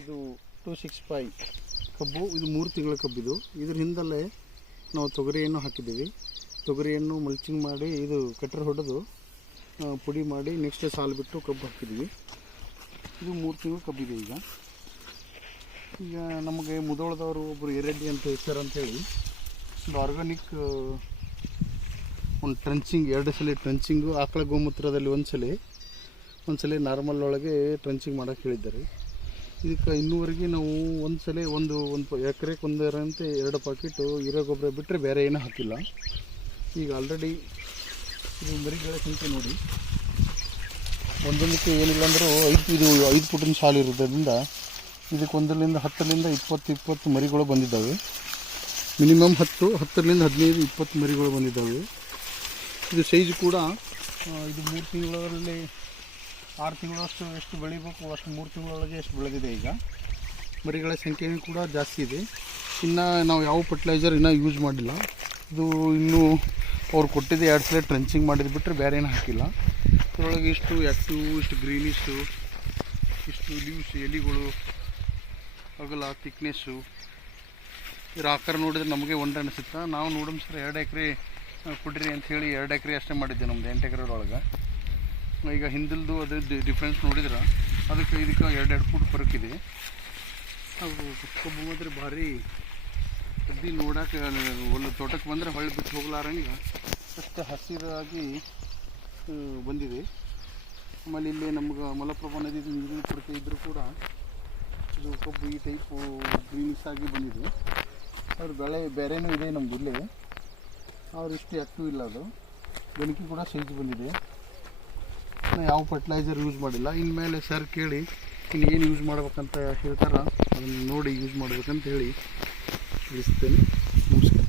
ಇದು two six five ಕಬ್ಬು, ಇದು ಮೂರು ತಿಂಗಳ ಕಬ್ಬಿದು. ಇದ್ರ ಹಿಂದಲ್ಲೇ ನಾವು ತೊಗರಿಯನ್ನು ಹಾಕಿದ್ದೀವಿ. ತೊಗರಿಯನ್ನು ಮಲ್ಚಿಂಗ್ ಮಾಡಿ ಇದು ಕಟ್ಟರ್ ಹೊಡೆದು ಪುಡಿ ಮಾಡಿ ನೆಕ್ಸ್ಟ್ ಸಾಲು ಬಿಟ್ಟು ಕಬ್ಬು ಹಾಕಿದ್ದೀವಿ. ಇದು ಮೂರು ತಿಂಗಳು ಕಬ್ಬಿದೆ ಈಗ. ಈಗ ನಮಗೆ ಮುದೋಳದವರು ಒಬ್ಬರು ಎರೆಡ್ಡಿ ಅಂತ ಹೆಸರು ಅಂತೇಳಿ ಒಂದು ಆರ್ಗಾನಿಕ್ ಒಂದು ಟ್ರಂಚಿಂಗ್ ಎರಡು ಸಲ ಟ್ರಂಚಿಂಗು ಆಕಳ ಗೋಮೂತ್ರದಲ್ಲಿ ಒಂದು ಸಲ ಒಂದು ಸಲ ನಾರ್ಮಲ್ ಒಳಗೆ ಟ್ರಂಚಿಂಗ್ ಮಾಡೋಕ್ಕೆ ಹೇಳಿದ್ದಾರೆ. ಇದಕ್ಕೆ ಇನ್ನೂವರೆಗೆ ನಾವು ಒಂದು ಸಲ ಒಂದು ಒಂದು ಎಕರೆಗೆ ಒಂದರಂತೆ ಎರಡು ಪಾಕೆಟು ಯೂರಿಯಾ ಗೊಬ್ಬರ ಬಿಟ್ಟರೆ ಬೇರೆ ಏನೂ ಹಾಕಿಲ್ಲ. ಈಗ ಆಲ್ರೆಡಿ ಇದು ಮರಿಗಳ ಸಂಖ್ಯೆ ನೋಡಿ. ಒಂದೊಂದಕ್ಕೆ ಏನಿಲ್ಲ ಅಂದರೂ ಐದು ಇದು ಐದು ಫುಟಿನ ಶಾಲೆ ಇರೋದ್ರಿಂದ ಇದಕ್ಕೆ ಒಂದರಿಂದ ಹತ್ತರಿಂದ ಇಪ್ಪತ್ತು ಇಪ್ಪತ್ತು ಮರಿಗಳು ಬಂದಿದ್ದಾವೆ. ಮಿನಿಮಮ್ ಹತ್ತು, ಹತ್ತರಿಂದ ಹದಿನೈದು, ಇಪ್ಪತ್ತು ಮರಿಗಳು ಬಂದಿದ್ದಾವೆ. ಇದು ಸೈಜ್ ಕೂಡ ಇದು ಮೂರು ತಿಂಗಳಲ್ಲಿ ಆರು ತಿಂಗಳಷ್ಟು ಎಷ್ಟು ಬೆಳಿಬೇಕು, ಅಷ್ಟು ಮೂರು ತಿಂಗಳೊಳಗೆ ಎಷ್ಟು ಬೆಳೆದಿದೆ ಈಗ. ಮರಿಗಳ ಸಂಖ್ಯೆಯೂ ಕೂಡ ಜಾಸ್ತಿ ಇದೆ. ಇನ್ನು ನಾವು ಯಾವ ಫರ್ಟಿಲೈಸರ್ ಇನ್ನೂ ಯೂಸ್ ಮಾಡಿಲ್ಲ. ಇದು ಇನ್ನೂ ಅವ್ರು ಕೊಟ್ಟಿದ್ದು ಎರಡು ಸಲ ಟ್ರೆಂಚಿಂಗ್ ಮಾಡಿದ್ದು ಬಿಟ್ಟರೆ ಬೇರೆ ಏನು ಹಾಕಿಲ್ಲ. ಅದರೊಳಗೆ ಇಷ್ಟು ಆ್ಯಕ್ಟಿವ್ ಇಷ್ಟು ಗ್ರೀನಿಶು ಇಷ್ಟು ಲೀವ್ಸ್ ಎಲಿಗಳು, ಅಗಲ ತಿಕ್ನೆಸ್ಸು ಇದ್ರ ಆಕಾರ ನೋಡಿದ್ರೆ ನಮಗೆ ಒಂಡ್ ಅನಿಸುತ್ತೆ? ನಾವು ನೋಡೋಣ ಸರ್ ಎರಡು ಎಕರೆ ಕೊಡ್ರಿ ಅಂತ ಹೇಳಿ ಎರಡು ಎಕರೆ ಅಷ್ಟೇ ಮಾಡಿದ್ದೆ ನಮ್ದು ಎಂಟು ಎಕರೆ ಒಳಗೆ ಈಗ ಹಿಂದಿಲ್ದು ಅದ್ರದ್ದು ಡಿಫ್ರೆನ್ಸ್ ನೋಡಿದ್ರೆ, ಅದಕ್ಕೆ ಇದಕ್ಕೆ ಎರಡು ಎರಡು ಫುಟ್ ಫರಕ್ ಇದೆ. ಅದು ಕಬ್ಬು ಮಾತ್ರ ಭಾರಿ ಅದ್ದಿ ನೋಡೋಕೆ ಒಳ್ಳೆ ತೋಟಕ್ಕೆ ಬಂದರೆ ಹೊಳ್ಳಿ ಬಿಟ್ಟು ಹೋಗ್ಲಾರಂಗೆ. ಅಷ್ಟು ಹಸಿರಾಗಿ ಬಂದಿದೆ. ಆಮೇಲೆ ಇಲ್ಲಿ ನಮ್ಗೆ ಮಲಪ್ರಭಾ ನದಿ ನೀರಿನ ಕೊರತೆ ಇದ್ದರೂ ಕೂಡ ಇದು ಕಬ್ಬು ಈ ಟೈಪು ಗ್ರೀನಿಸ್ ಆಗಿ ಬಂದಿದೆ. ಅವ್ರ ಬೆಳೆ ಬೇರೆನೂ ಇದೆ ನಮ್ಮ ಇಲ್ಲಿ. ಅವ್ರು ಇಷ್ಟು ಆ್ಯಕ್ಟಿವ್ ಇಲ್ಲ ಅದು. ಬೆಣಕಿ ಕೂಡ ಸೈಜ್ ಬಂದಿದೆ. ನಾ ಯಾವ ಫರ್ಟಿಲೈಸರ್ ಯೂಸ್ ಮಾಡಿಲ್ಲ. ಇನ್ಮೇಲೆ ಸರ್ ಕೇಳಿ, ಇನ್ನು ಏನು ಯೂಸ್ ಮಾಡ್ಬೇಕಂತ ಹೇಳ್ತಾರ, ಅದನ್ನು ನೋಡಿ ಯೂಸ್ ಮಾಡ್ಬೇಕಂತ ಹೇಳಿ ತಿಳಿಸ್ತೇನೆ. ನಮಸ್ಕಾರ.